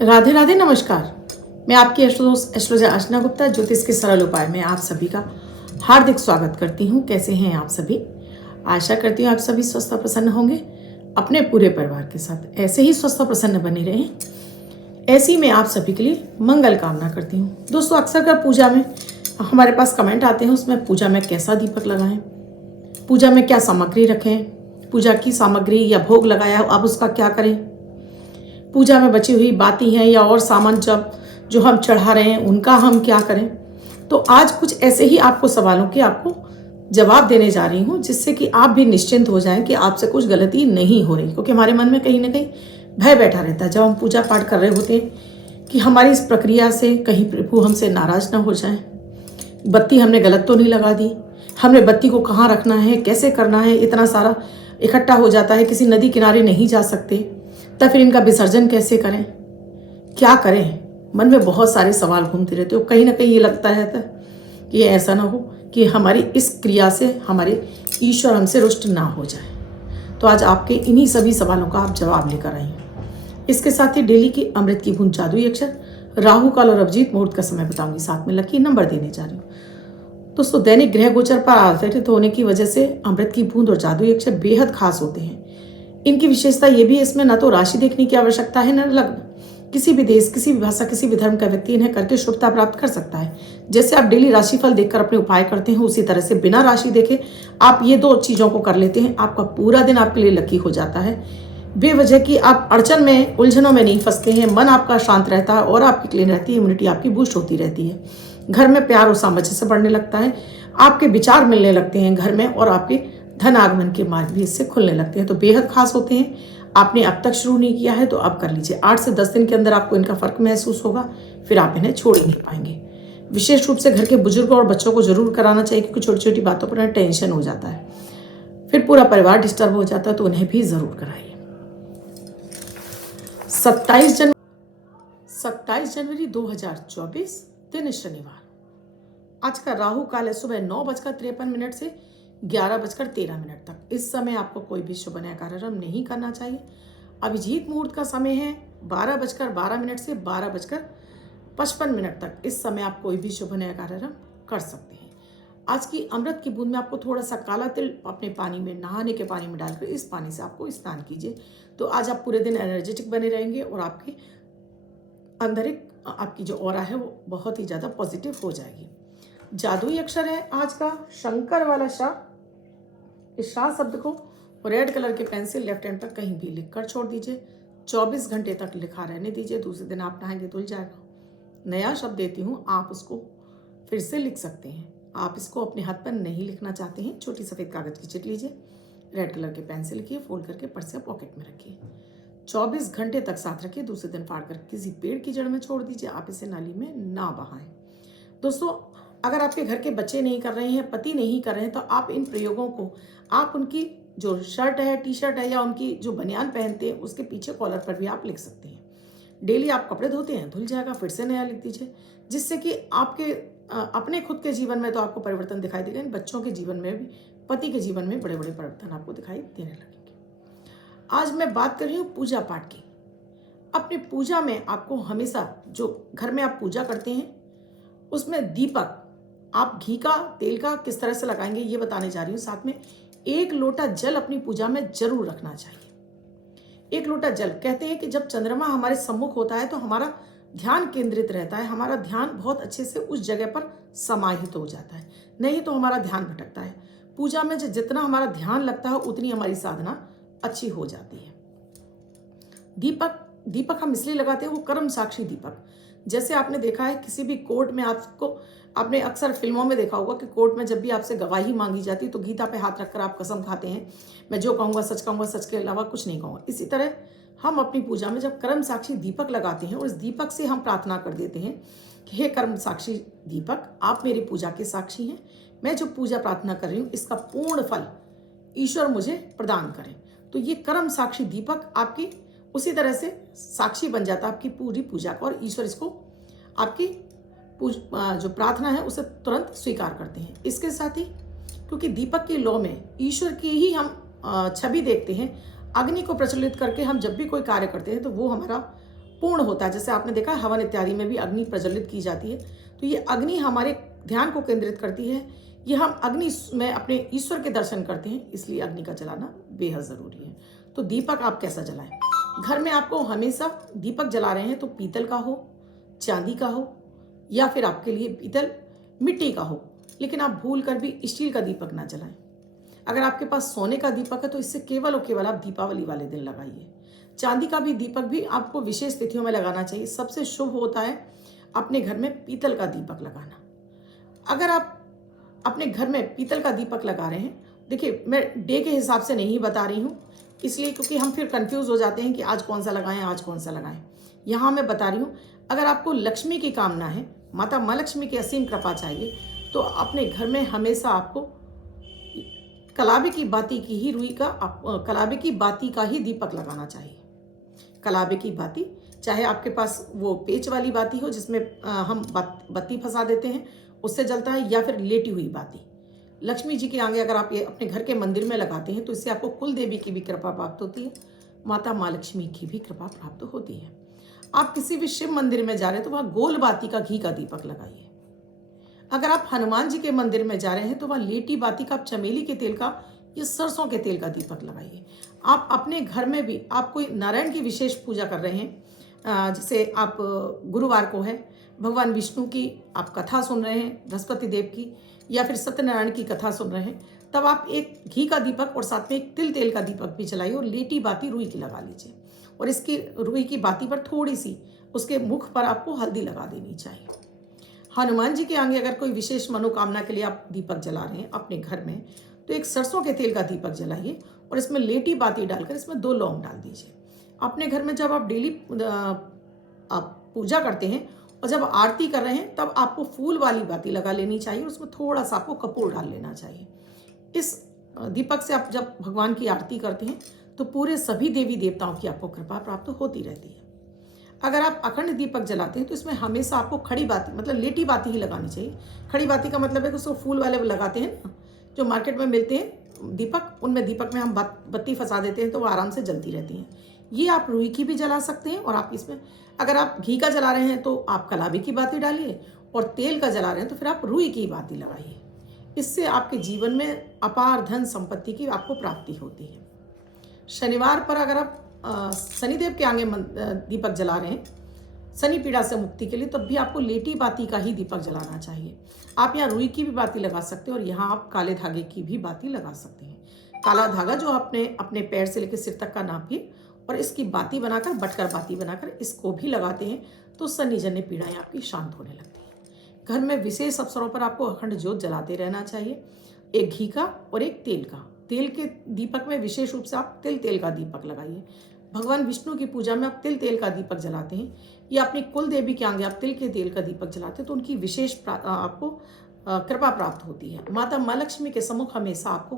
राधे राधे नमस्कार। मैं आपकी एस्ट्रोलॉजर अर्चना गुप्ता ज्योतिष के सरल उपाय में आप सभी का हार्दिक स्वागत करती हूँ। कैसे हैं आप सभी? आशा करती हूँ आप सभी स्वस्थ और प्रसन्न होंगे। अपने पूरे परिवार के साथ ऐसे ही स्वस्थ और प्रसन्न बने रहें। ऐसी मैं आप सभी के लिए मंगल कामना करती हूँ। दोस्तों, अक्सर कर पूजा में हमारे पास कमेंट आते हैं, उसमें पूजा में कैसा दीपक लगाएं, पूजा में क्या सामग्री रखें, पूजा की सामग्री या भोग लगाया अब उसका क्या करें, पूजा में बची हुई बाती हैं या और सामान जो हम चढ़ा रहे हैं उनका हम क्या करें। तो आज कुछ ऐसे ही आपको सवालों के आपको जवाब देने जा रही हूँ, जिससे कि आप भी निश्चिंत हो जाएं कि आपसे कुछ गलती नहीं हो रही। क्योंकि हमारे मन में कहीं ना कहीं भय बैठा रहता है जब हम पूजा पाठ कर रहे होते हैं कि हमारी इस प्रक्रिया से कहीं प्रभु हमसे नाराज ना हो जाए, बत्ती हमने गलत तो नहीं लगा दी, हमने बत्ती को कहाँ रखना है, कैसे करना है, इतना सारा इकट्ठा हो जाता है, किसी नदी किनारे नहीं जा सकते, तब फिर इनका विसर्जन कैसे करें, क्या करें। मन में बहुत सारे सवाल घूमते रहते हो। कहीं ना कहीं ये लगता रहता है कि ऐसा ना हो कि हमारी इस क्रिया से हमारे ईश्वर हमसे रुष्ट ना हो जाए। तो आज आपके इन्हीं सभी सवालों का आप जवाब लेकर आए हैं। इसके साथ ही डेली की अमृत की बूंद जादुई अक्षर, राहु काल और अभिजीत मुहूर्त का समय बताऊंगी, साथ में लकी नंबर देने जा रही हूँ। दोस्तों, दैनिक ग्रह गोचर पर आधारित होने की वजह से अमृत की बूंद और जादुई अक्षर बेहद खास होते हैं। इनकी विशेषता ये भी है, इसमें न तो राशि देखने की आवश्यकता है, न लग्न। किसी भी देश, किसी भी भाषा, किसी भी धर्म का व्यक्ति इन्हें करके शुभता प्राप्त कर सकता है। जैसे आप डेली राशिफल देखकर अपने उपाय करते हैं, उसी तरह से बिना राशि देखे आप ये दो चीजों को कर लेते हैं, आपका पूरा दिन आपके लिए लकी हो जाता है। बेवजह की आप अड़चन में, उलझनों में नहीं फंसते हैं, मन आपका शांत रहता है और आपकी क्लीन रहती है, इम्यूनिटी आपकी बूस्ट होती रहती है। घर में प्यार और सामंजस्य बढ़ने लगता है, आपके विचार मिलने लगते हैं घर में, और आपके धन आगमन के मार्ग भी इससे खुलने लगते हैं। तो बेहद खास होते हैं। आपने अब तक शुरू नहीं किया है तो अब कर लीजिए। 8 से 10 दिन के अंदर आपको इनका फर्क महसूस होगा, फिर आप इन्हें छोड़ ही नहीं पाएंगे। विशेष रूप से घर के बुजुर्गों और बच्चों को जरूर कराना चाहिए, क्योंकि छोटी छोटी बातों पर टेंशन हो जाता है, फिर पूरा परिवार डिस्टर्ब हो जाता है, तो उन्हें भी जरूर कराइए। 27 जनवरी 2024 दिन शनिवार। आज का राहु काल है सुबह 9:53 से 11:13 तक। इस समय आपको कोई भी शुभ नया कार्यक्रम नहीं करना चाहिए। अभिजीत मुहूर्त का समय है 12:12 से 12:55 तक। इस समय आप कोई भी शुभ नया कार्यक्रम कर सकते हैं। आज की अमृत की बूंद में आपको थोड़ा सा काला तिल अपने पानी में, नहाने के पानी में डालकर इस पानी से आपको स्नान कीजिए। तो आज आप पूरे दिन एनर्जेटिक बने रहेंगे और आपके अंदर आपकी जो ऑरा है वो बहुत ही ज़्यादा पॉजिटिव हो जाएगी। जादुई अक्षर है आज का शंकर वाला शाह। इस शाह शब्द को रेड कलर के पेन से लेफ्ट हैंड पर कहीं भी लिख कर छोड़ दीजिए। 24 घंटे तक लिखा रहने दीजिए। दूसरे दिन आप नहाएंगे धुल जाएगा। नया शब्द देती हूँ, आप उसको फिर से लिख सकते हैं। आप इसको अपने हाथ पर नहीं लिखना चाहते हैं, छोटी सफ़ेद कागज की चिट लीजिए, रेड कलर के पेन से लिखिए, फोल्ड करके पर्स या पॉकेट में रखिए। 24 घंटे तक साथ रखिए। दूसरे दिन फाड़ कर किसी पेड़ की जड़ में छोड़ दीजिए। आप इसे नाली में ना बहाएं। दोस्तों, अगर आपके घर के बच्चे नहीं कर रहे हैं, पति नहीं कर रहे हैं, तो आप इन प्रयोगों को आप उनकी जो शर्ट है, टी शर्ट है, या उनकी जो बनियान पहनते हैं उसके पीछे कॉलर पर भी आप लिख सकते हैं। डेली आप कपड़े धोते हैं, धुल जाएगा, फिर से नया लिख दीजिए, जिससे कि आपके अपने खुद के जीवन में तो आपको परिवर्तन दिखाई देगा, इन बच्चों के जीवन में भी, पति के जीवन में बड़े बड़े परिवर्तन आपको दिखाई देने लगेंगे। आज मैं बात कर रही हूँ पूजा पाठ की। अपनी पूजा में आपको हमेशा, जो घर में आप पूजा करते हैं उसमें दीपक आप घी का, तेल का किस तरह से लगाएंगे ये बताने जा रही हूँ। साथ में 1 लोटा जल अपनी पूजा में जरूर रखना चाहिए। 1 लोटा जल, कहते हैं कि जब चंद्रमा हमारे सम्मुख होता है तो हमारा ध्यान केंद्रित रहता है, हमारा ध्यान बहुत अच्छे से उस जगह पर समाहित हो जाता है, नहीं तो हमारा ध्यान भटकता है। पूजा में जितना हमारा ध्यान लगता है उतनी हमारी साधना अच्छी हो जाती है। दीपक हम इसलिए लगाते हैं, वो कर्म साक्षी दीपक। जैसे आपने देखा है किसी भी कोर्ट में, आपने अक्सर फिल्मों में देखा होगा कि कोर्ट में जब भी आपसे गवाही मांगी जाती है तो गीता पे हाथ रखकर आप कसम खाते हैं, मैं जो कहूँगा, सच के अलावा कुछ नहीं कहूँगा। इसी तरह हम अपनी पूजा में जब कर्म साक्षी दीपक लगाते हैं और इस दीपक से हम प्रार्थना कर देते हैं कि हे कर्म साक्षी दीपक, आप मेरी पूजा के साक्षी हैं, मैं जो पूजा प्रार्थना कर रही हूँ इसका पूर्ण फल ईश्वर मुझे प्रदान करें। तो ये कर्म साक्षी दीपक आपकी उसी तरह से साक्षी बन जाता है आपकी पूरी पूजा का, और ईश्वर इसको आपकी जो प्रार्थना है उसे तुरंत स्वीकार करते हैं। इसके साथ ही क्योंकि दीपक की लौ में ईश्वर की ही हम छवि देखते हैं, अग्नि को प्रज्वलित करके हम जब भी कोई कार्य करते हैं तो वो हमारा पूर्ण होता है। जैसे आपने देखा हवन इत्यादि में भी अग्नि प्रज्वलित की जाती है, तो ये अग्नि हमारे ध्यान को केंद्रित करती है। ये हम अग्नि में अपने ईश्वर के दर्शन करते हैं, इसलिए अग्नि का जलाना बेहद ज़रूरी है। तो दीपक आप कैसा जलाएं? घर में आपको हमेशा दीपक जला रहे हैं तो पीतल का हो, चांदी का हो, या फिर आपके लिए पीतल मिट्टी का हो, लेकिन आप भूल कर भी स्टील का दीपक ना जलाएं। अगर आपके पास सोने का दीपक है तो इससे केवल और केवल आप दीपावली वाले दिन लगाइए। चांदी का भी दीपक भी आपको विशेष तिथियों में लगाना चाहिए। सबसे शुभ होता है अपने घर में पीतल का दीपक लगाना। अगर आप अपने घर में पीतल का दीपक लगा रहे हैं, देखिए मैं डे के हिसाब से नहीं बता रही हूँ, इसलिए क्योंकि हम फिर कंफ्यूज हो जाते हैं कि आज कौन सा लगाएं, आज कौन सा लगाएं। यहाँ मैं बता रही हूँ, अगर आपको लक्ष्मी की कामना है, माता माँ लक्ष्मी की असीम कृपा चाहिए, तो अपने घर में हमेशा आपको कलाबी की बाती की ही कलाबी की बाती का ही दीपक लगाना चाहिए। कलाबे की बाती, चाहे आपके पास वो पेच वाली बाती हो जिसमें हम बत्ती फंसा देते हैं, उससे जलता है, या फिर लेटी हुई बाती। लक्ष्मी जी के आगे अगर आप ये अपने घर के मंदिर में लगाते हैं तो इससे आपको कुल देवी की भी कृपा प्राप्त होती है, माता माँ लक्ष्मी की भी कृपा प्राप्त होती है। आप किसी भी शिव मंदिर में जा रहे हैं तो वहाँ गोल बाती का घी का दीपक लगाइए। अगर आप हनुमान जी के मंदिर में जा रहे हैं तो वहाँ लेटी बाती का, चमेली के तेल का या सरसों के तेल का दीपक लगाइए। आप अपने घर में भी आप कोई नारायण की विशेष पूजा कर रहे हैं, जैसे आप गुरुवार को है भगवान विष्णु की आप कथा सुन रहे हैं, बृहस्पति देव की, या फिर सत्यनारायण की कथा सुन रहे हैं, तब आप एक घी का दीपक और साथ में एक तिल तेल का दीपक भी जलाइए और लेटी बाती रुई की लगा लीजिए। और इसकी रुई की बाती पर थोड़ी सी उसके मुख पर आपको हल्दी लगा देनी चाहिए। हनुमान जी के आगे अगर कोई विशेष मनोकामना के लिए आप दीपक जला रहे हैं अपने घर में, तो एक सरसों के तेल का दीपक जलाइए और इसमें लेटी बाती डालकर इसमें 2 लौंग डाल दीजिए। अपने घर में जब आप डेली आप पूजा करते हैं और जब आरती कर रहे हैं तब आपको फूल वाली बाती लगा लेनी चाहिए, उसमें थोड़ा सा आपको कपूर डाल लेना चाहिए। इस दीपक से आप जब भगवान की आरती करते हैं तो पूरे सभी देवी देवताओं की आपको कृपा प्राप्त होती रहती है। अगर आप अखंड दीपक जलाते हैं तो इसमें हमेशा आपको खड़ी बाती, मतलब लेटी बाती ही लगानी चाहिए। खड़ी बाती का मतलब है कि उसको फूल वाले लगाते हैं ना, जो मार्केट में मिलते हैं दीपक, उनमें दीपक में हम बत्ती फंसा देते हैं तो वो आराम से जलती रहती हैं। ये आप रुई की भी जला सकते हैं, और आप इसमें अगर आप घी का जला रहे हैं तो आप कलाबी की बाती डालिए, और तेल का जला रहे हैं तो फिर आप रुई की बाती लगाइए। इससे आपके जीवन में अपार धन संपत्ति की आपको प्राप्ति होती है। शनिवार पर अगर आप शनिदेव के आगे दीपक जला रहे हैं शनि पीड़ा से मुक्ति के लिए, तब भी आपको लेटी बाती का ही दीपक जलाना चाहिए। आप यहाँ रुई की भी बाती लगा सकते हैं और यहाँ आप काले धागे की भी बाती लगा सकते हैं। काला धागा जो आपने अपने पैर से लेकर सिर तक का नापिए और इसकी बाती बनाकर, बटकर बाती बनाकर इसको भी लगाते हैं तो शनि जन्य पीड़ाएं आपकी शांत होने लगती हैं। घर में विशेष अवसरों पर आपको अखंड ज्योत जलाते रहना चाहिए, एक घी का और एक तेल का। तेल के दीपक में विशेष रूप से आप तिल तेल का दीपक लगाइए। भगवान विष्णु की पूजा में आप तिल तेल का दीपक जलाते हैं, या अपनी कुल देवी के आगे आप तिल के तेल का दीपक जलाते हैं तो उनकी विशेष आपको कृपा प्राप्त होती है। माता माँ लक्ष्मी के सम्मुख हमेशा आपको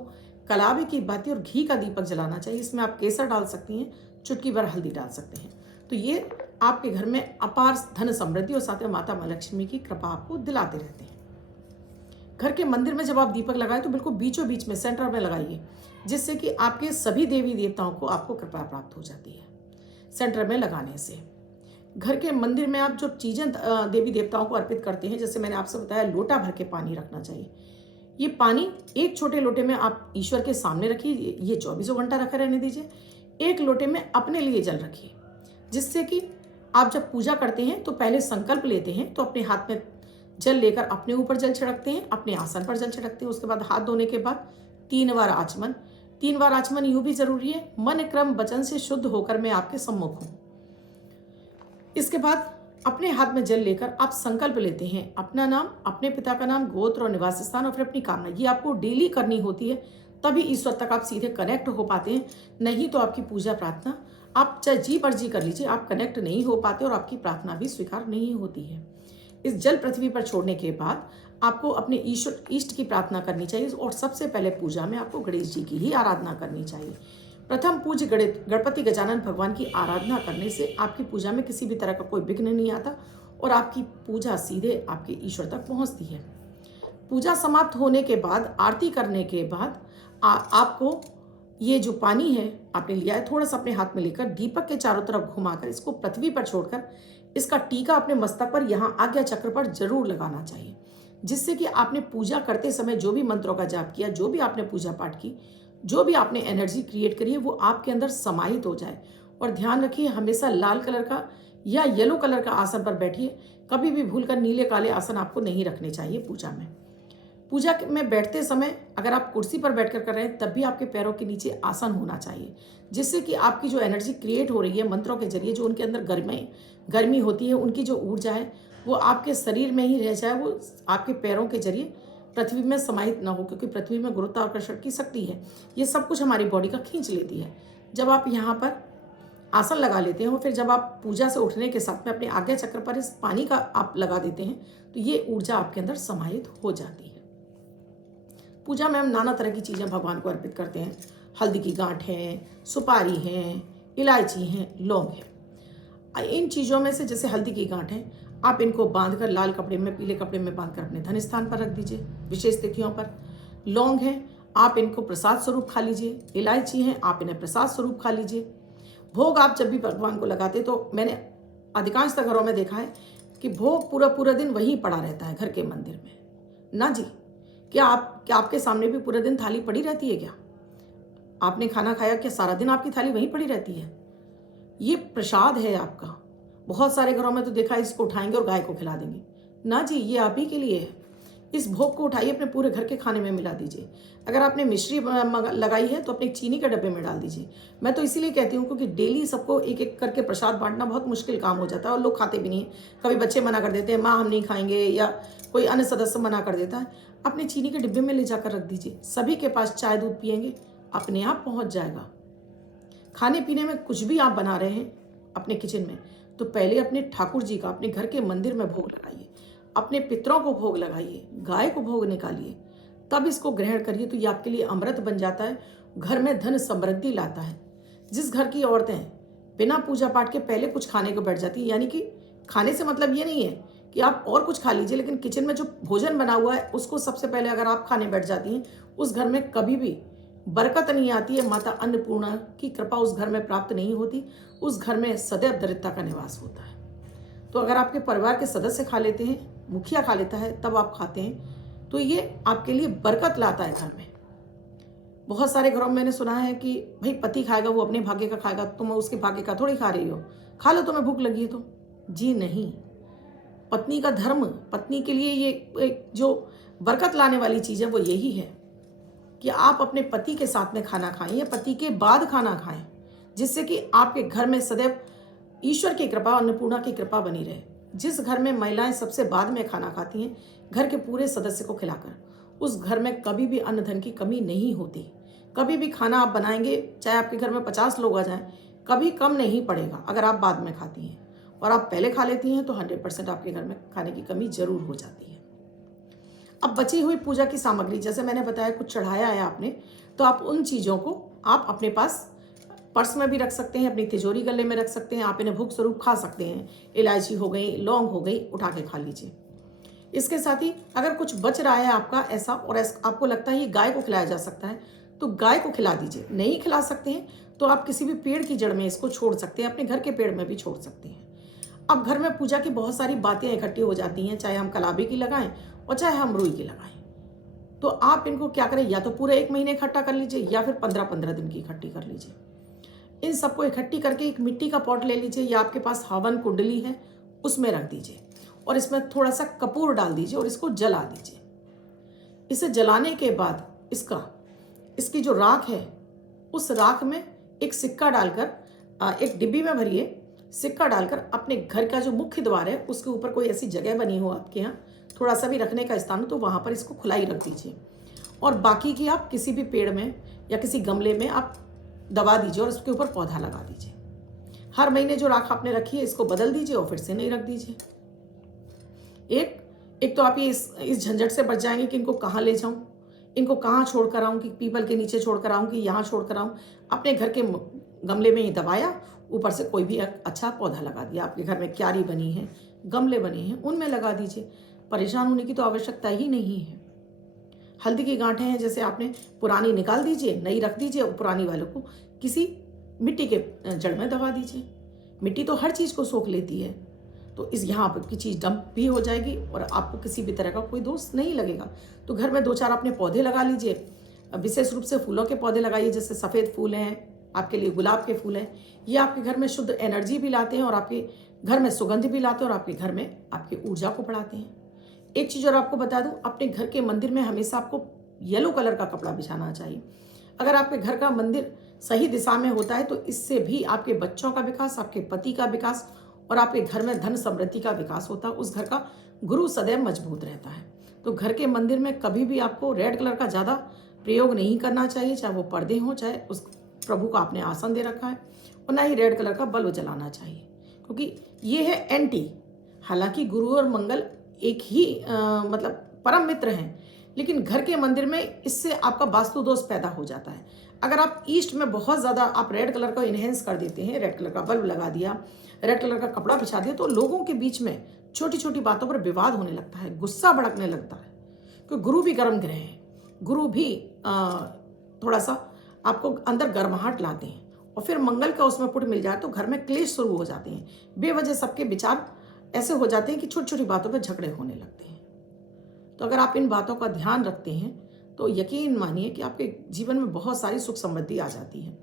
कलाबी की बाती और घी का दीपक जलाना चाहिए। इसमें आप केसर डाल सकती हैं, चुटकी भर हल्दी डाल सकते हैं, तो ये आपके घर में अपार धन समृद्धि और साथ में माता माँ लक्ष्मी की कृपा आपको दिलाते रहते हैं। घर के मंदिर में जब आप दीपक लगाएं तो बिल्कुल बीचों बीच में सेंटर में लगाइए, जिससे कि आपके सभी देवी देवताओं को आपको कृपा प्राप्त हो जाती है। सेंटर में लगाने से घर के मंदिर में आप जो चीज़ें देवी देवताओं को अर्पित करते हैं, जैसे मैंने आपसे बताया लोटा भर के पानी रखना चाहिए। ये पानी एक छोटे लोटे में आप ईश्वर के सामने रखिए, ये 24 घंटा रखे रहने दीजिए। एक लोटे में अपने लिए जल रखिए, जिससे कि आप जब पूजा करते हैं तो पहले संकल्प लेते हैं तो अपने हाथ में जल लेकर अपने ऊपर जल छिड़कते हैं, अपने आसन पर जल छिड़कते हैं। उसके बाद हाथ धोने के बाद 3 बार आचमन। 3 बार आचमन यूं भी जरूरी है, मन क्रम वचन से शुद्ध होकर मैं आपके सम्मुख हूं। इसके बाद अपने हाथ में जल लेकर आप संकल्प लेते हैं, अपना नाम, अपने पिता का नाम, गोत्र और निवास स्थान और फिर अपनी कामना। ये आपको डेली करनी होती है, तभी ईश्वर तक आप सीधे कनेक्ट हो पाते हैं। नहीं तो आपकी पूजा प्रार्थना आप चाहे जी पर जी कर लीजिए, आप कनेक्ट नहीं हो पाते और आपकी प्रार्थना भी स्वीकार नहीं होती है। इस जल पृथ्वी पर छोड़ने के बाद आपको अपने इष्ट की प्रार्थना करनी चाहिए, और सबसे पहले पूजा में आपको गणेश जी की ही आराधना करनी चाहिए। प्रथम पूज्य गणपति गजानन भगवान की आराधना करने से आपकी पूजा में किसी भी तरह का कोई विघ्न नहीं आता और आपकी पूजा सीधे आपके ईश्वर तक पहुंचती है। पूजा समाप्त होने के बाद, आरती करने के बाद आपको ये जो पानी है आपने लिया है, थोड़ा सा अपने हाथ में लेकर दीपक के चारों तरफ घुमाकर इसको पृथ्वी पर छोड़कर इसका टीका अपने मस्तक पर यहाँ आज्ञा चक्र पर जरूर लगाना चाहिए, जिससे कि आपने पूजा करते समय जो भी मंत्रों का जाप किया, जो भी आपने पूजा पाठ की, जो भी आपने एनर्जी क्रिएट करी है, वो आपके अंदर समाहित हो जाए। और ध्यान रखिए, हमेशा लाल कलर का या येलो कलर का आसन पर बैठिए। कभी भी भूलकर नीले काले आसन आपको नहीं रखने चाहिए पूजा में। पूजा में बैठते समय अगर आप कुर्सी पर बैठकर कर रहे हैं, तब भी आपके पैरों के नीचे आसन होना चाहिए, जिससे कि आपकी जो एनर्जी क्रिएट हो रही है मंत्रों के जरिए, जो उनके अंदर गर्मी होती है, उनकी जो ऊर्जा है वो आपके शरीर में ही रह जाए, वो आपके पैरों के जरिए पृथ्वी में समाहित ना हो, क्योंकि पृथ्वी में गुरुत्वाकर्षण की शक्ति है। ये सब कुछ हमारी बॉडी का खींच लेती है। जब आप यहाँ पर आसन लगा लेते हैं और फिर जब आप पूजा से उठने के साथ में अपने आज्ञा चक्र पर इस पानी का आप लगा देते हैं, तो ये ऊर्जा आपके अंदर समाहित हो जाती है। पूजा में हम नाना तरह की चीज़ें भगवान को अर्पित करते हैं। हल्दी की गांठ है, सुपारी है, इलायची है, लौंग है। इन चीज़ों में से जैसे हल्दी की गांठ है, आप इनको बांधकर लाल कपड़े में, पीले कपड़े में बांधकर अपने धन स्थान पर रख दीजिए विशेष तिथियों पर। लौंग है, आप इनको प्रसाद स्वरूप खा लीजिए। इलायची है, आप इन्हें प्रसाद स्वरूप खा लीजिए। भोग आप जब भी भगवान को लगाते, तो मैंने अधिकांशतः घरों में देखा है कि भोग पूरा दिन वहीं पड़ा रहता है घर के मंदिर में। ना जी, क्या आपके सामने भी पूरे दिन थाली पड़ी रहती है क्या? आपने खाना खाया, क्या सारा दिन आपकी थाली वहीं पड़ी रहती है? ये प्रसाद है आपका। बहुत सारे घरों में तो देखा है, इसको उठाएंगे और गाय को खिला देंगे। ना जी, ये आप ही के लिए है। इस भोग को उठाइए, अपने पूरे घर के खाने में मिला दीजिए। अगर आपने मिश्री लगाई है तो अपने चीनी के डब्बे में डाल दीजिए। मैं तो इसीलिए कहती हूँ क्योंकि डेली सबको एक एक करके प्रसाद बांटना बहुत मुश्किल काम हो जाता है और लोग खाते भी नहीं है। कभी बच्चे मना कर देते हैं, माँ हम नहीं खाएंगे, या कोई अन्य सदस्य मना कर देता है। अपने चीनी के डिब्बे में ले जाकर रख दीजिए। सभी के पास चाय दूध पियेंगे, अपने आप पहुँच जाएगा। खाने पीने में कुछ भी आप बना रहे हैं अपने किचन में, तो पहले अपने ठाकुर जी का, अपने घर के मंदिर में भोग लगाइए, अपने पितरों को भोग लगाइए, गाय को भोग निकालिए, तब इसको ग्रहण करिए। तो ये आपके लिए अमृत बन जाता है, घर में धन समृद्धि लाता है। जिस घर की औरतें बिना पूजा पाठ के पहले कुछ खाने को बैठ जाती है, यानी कि खाने से मतलब ये नहीं है कि आप और कुछ खा लीजिए, लेकिन किचन में जो भोजन बना हुआ है उसको सबसे पहले अगर आप खाने बैठ जाती हैं, उस घर में कभी भी बरकत नहीं आती है। माता अन्नपूर्णा की कृपा उस घर में प्राप्त नहीं होती। उस घर में सदैव दरिद्रता का निवास होता है। तो अगर आपके परिवार के सदस्य खा लेते हैं, मुखिया खा लेता है, तब आप खाते हैं, तो ये आपके लिए बरकत लाता है घर में। बहुत सारे घरों में मैंने सुना है कि भाई पति खाएगा, वो अपने भाग्य का खाएगा, तुम उसके भाग्य का थोड़ी खा रही हो, खा लो, तुम्हें भूख लगी है तो। जी नहीं, पत्नी का धर्म, पत्नी के लिए ये जो बरकत लाने वाली चीज़ है वो यही है कि आप अपने पति के साथ में खाना खाएं या पति के बाद खाना खाएं, जिससे कि आपके घर में सदैव ईश्वर की कृपा, अन्नपूर्णा की कृपा बनी रहे। जिस घर में महिलाएं सबसे बाद में खाना खाती हैं, घर के पूरे सदस्य को खिलाकर, उस घर में कभी भी अन्न धन की कमी नहीं होती। कभी भी खाना आप बनाएंगे, चाहे आपके घर में 50 लोग आ जाएं, कभी कम नहीं पड़ेगा। अगर आप बाद में खाती हैं और आप पहले खा लेती हैं, तो 100% आपके घर में खाने की कमी जरूर हो जाती है। अब बची हुई पूजा की सामग्री, जैसे मैंने बताया कुछ चढ़ाया है आपने, तो आप उन चीज़ों को आप अपने पास पर्स में भी रख सकते हैं, अपनी तिजोरी गले में रख सकते हैं, आप इन्हें भोग स्वरूप खा सकते हैं। इलायची हो गई, लौंग हो गई, उठा के खा लीजिए। इसके साथ ही अगर कुछ बच रहा है आपका ऐसा और आपको लगता है ये गाय को खिलाया जा सकता है, तो गाय को खिला दीजिए। नहीं खिला सकते हैं तो आप किसी भी पेड़ की जड़ में इसको छोड़ सकते हैं, अपने घर के पेड़ में भी छोड़ सकते हैं। अब घर में पूजा की बहुत सारी बातें इकट्ठी हो जाती हैं, चाहे हम कलाबी की लगाएं और चाहे हम रुई की लगाएं, तो आप इनको क्या करें, या तो पूरे 1 महीने इकट्ठा कर लीजिए या फिर 15-15 दिन की इकट्ठी कर लीजिए। इन सबको इकट्ठी करके एक मिट्टी का पॉट ले लीजिए, या आपके पास हवन कुंडली है उसमें रख दीजिए और इसमें थोड़ा सा कपूर डाल दीजिए और इसको जला दीजिए। इसे जलाने के बाद इसकी जो राख है, उस राख में एक सिक्का डालकर, एक डिब्बी में भरिए, सिक्का डालकर अपने घर का जो मुख्य द्वार है उसके ऊपर कोई ऐसी जगह बनी हो आपके यहाँ, थोड़ा सा भी रखने का स्थान हो, तो वहाँ पर इसको खुला ही रख दीजिए। और बाकी की आप किसी भी पेड़ में या किसी गमले में आप दबा दीजिए और उसके ऊपर पौधा लगा दीजिए। हर महीने जो राख आपने रखी है इसको बदल दीजिए और फिर से नहीं रख दीजिए। एक तो आप ये इस झंझट से बच जाएंगे कि इनको कहाँ ले जाऊं, इनको कहाँ छोड़ कर आऊँ, कि पीपल के नीचे छोड़ कर आऊँ कि यहाँ छोड़ कर आऊँ। अपने घर के गमले में ही दबाया, ऊपर से कोई भी अच्छा पौधा लगा दिया। आपके घर में क्यारी बनी है, गमले बने हैं, उनमें लगा दीजिए। परेशान होने की तो आवश्यकता ही नहीं है। हल्दी की गांठें हैं, जैसे आपने पुरानी निकाल दीजिए, नई रख दीजिए और पुरानी वालों को किसी मिट्टी के जड़ में दबा दीजिए। मिट्टी तो हर चीज़ को सोख लेती है, तो इस यहाँ पर की चीज़ डंप भी हो जाएगी और आपको किसी भी तरह का कोई दोष नहीं लगेगा। तो घर में 2-4 अपने पौधे लगा लीजिए, विशेष रूप से फूलों के पौधे लगाइए, जैसे सफ़ेद फूल हैं, आपके लिए गुलाब के फूल हैं। ये आपके घर में शुद्ध एनर्जी भी लाते हैं और आपके घर में सुगंध भी लाते हैं और आपके घर में आपकी ऊर्जा को बढ़ाते हैं। एक चीज़ और आपको बता दूं, अपने घर के मंदिर में हमेशा आपको येलो कलर का कपड़ा बिछाना चाहिए। अगर आपके घर का मंदिर सही दिशा में होता है तो इससे भी आपके बच्चों का विकास, आपके पति का विकास और आपके घर में धन समृद्धि का विकास होता है। उस घर का गुरु सदैव मजबूत रहता है। तो घर के मंदिर में कभी भी आपको रेड कलर का ज़्यादा प्रयोग नहीं करना चाहिए, चाहे वो पर्दे हों, चाहे उस प्रभु का आपने आसन दे रखा है, और ना ही रेड कलर का बल्ब जलाना चाहिए, क्योंकि ये है एंटी। हालांकि गुरु और मंगल एक ही मतलब परम मित्र हैं, लेकिन घर के मंदिर में इससे आपका वास्तु दोष पैदा हो जाता है। अगर आप ईस्ट में बहुत ज़्यादा आप रेड कलर का इन्हेंस कर देते हैं, रेड कलर का बल्ब लगा दिया, रेड कलर का कपड़ा बिछा दिया, तो लोगों के बीच में छोटी छोटी बातों पर विवाद होने लगता है, गुस्सा भड़कने लगता है। क्योंकि गुरु भी गर्म ग्रह हैं, गुरु भी थोड़ा सा आपको अंदर गर्माहट लाते हैं, और फिर मंगल का उसमें पुट मिल जाए तो घर में क्लेश शुरू हो जाते हैं। बेवजह सबके विचार ऐसे हो जाते हैं कि छोटी छोटी बातों पर झगड़े होने लगते हैं। तो अगर आप इन बातों का ध्यान रखते हैं तो यकीन मानिए कि आपके जीवन में बहुत सारी सुख समृद्धि आ जाती है।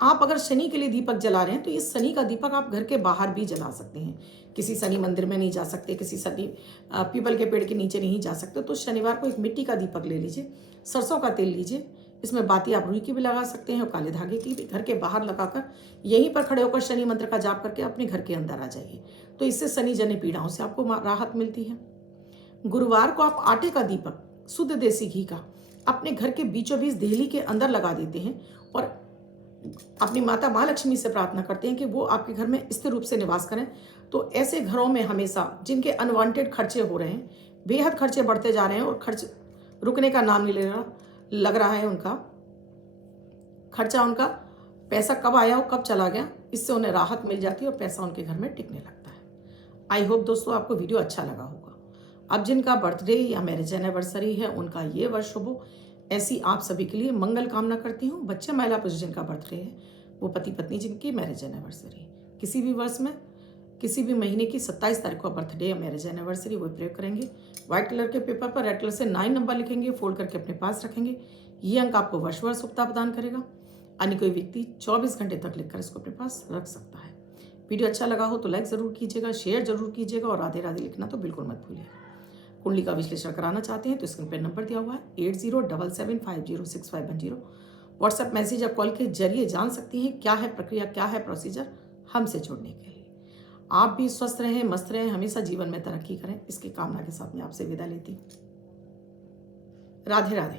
आप अगर शनि के लिए दीपक जला रहे हैं तो इस शनि का दीपक आप घर के बाहर भी जला सकते हैं। किसी शनि मंदिर में नहीं जा सकते, किसी शनि पीपल के पेड़ के नीचे नहीं जा सकते, तो शनिवार को एक मिट्टी का दीपक ले लीजिए, सरसों का तेल लीजिए, इसमें बाती आप रुई की भी लगा सकते हैं और काले धागे की भी, घर के बाहर लगाकर यहीं पर खड़े होकर शनि मंत्र का जाप करके अपने घर के अंदर आ जाइए। तो इससे शनि जन्य पीड़ाओं से आपको राहत मिलती है। गुरुवार को आप आटे का दीपक शुद्ध देसी घी का अपने घर के बीचों बीच देहली के अंदर लगा देते हैं और अपनी माता माँ लक्ष्मी से प्रार्थना करते हैं कि वो आपके घर में स्थिर रूप से निवास करें। तो ऐसे घरों में हमेशा जिनके अनवांटेड खर्चे हो रहे हैं, बेहद खर्चे बढ़ते जा रहे हैं और खर्च रुकने का नाम नहीं लग रहा है, उनका खर्चा, उनका पैसा कब आया और कब चला गया, इससे उन्हें राहत मिल जाती है और पैसा उनके घर में टिकने लगता है। आई होप दोस्तों आपको वीडियो अच्छा लगा होगा। अब जिनका बर्थडे या मैरिज एनिवर्सरी है उनका ये वर्ष शुभ हो, ऐसी आप सभी के लिए मंगल कामना करती हूँ। बच्चे महिला पुरुष जिनका बर्थडे है, वो पति पत्नी जिनकी मैरिज एनिवर्सरी, किसी भी वर्ष में किसी भी महीने की 27 तारीख को बर्थडे या मैरिज एनिवर्सरी वो प्रयोग करेंगे। व्हाइट कलर के पेपर पर रेड कलर से 9 नंबर लिखेंगे, फोल्ड करके अपने पास रखेंगे। ये अंक आपको वर्ष वर्ष शुभता प्रदान करेगा। अन्य कोई व्यक्ति 24 घंटे तक लिखकर इसको अपने पास रख सकता है। वीडियो अच्छा लगा हो तो लाइक ज़रूर कीजिएगा, शेयर जरूर कीजिएगा और राधे राधे लिखना तो बिल्कुल मत भूलिएगा। कुंडली का विश्लेषण कराना चाहते हैं तो स्क्रीन पर नंबर दिया हुआ है 8077506510। व्हाट्सएप मैसेज या कॉल के जरिए जान सकती हैं क्या है प्रक्रिया, क्या है प्रोसीजर हमसे जुड़ने के लिए। आप भी स्वस्थ रहें, मस्त रहें, हमेशा जीवन में तरक्की करें, इसकी कामना के साथ मैं आपसे विदा लेती हूँ। राधे राधे।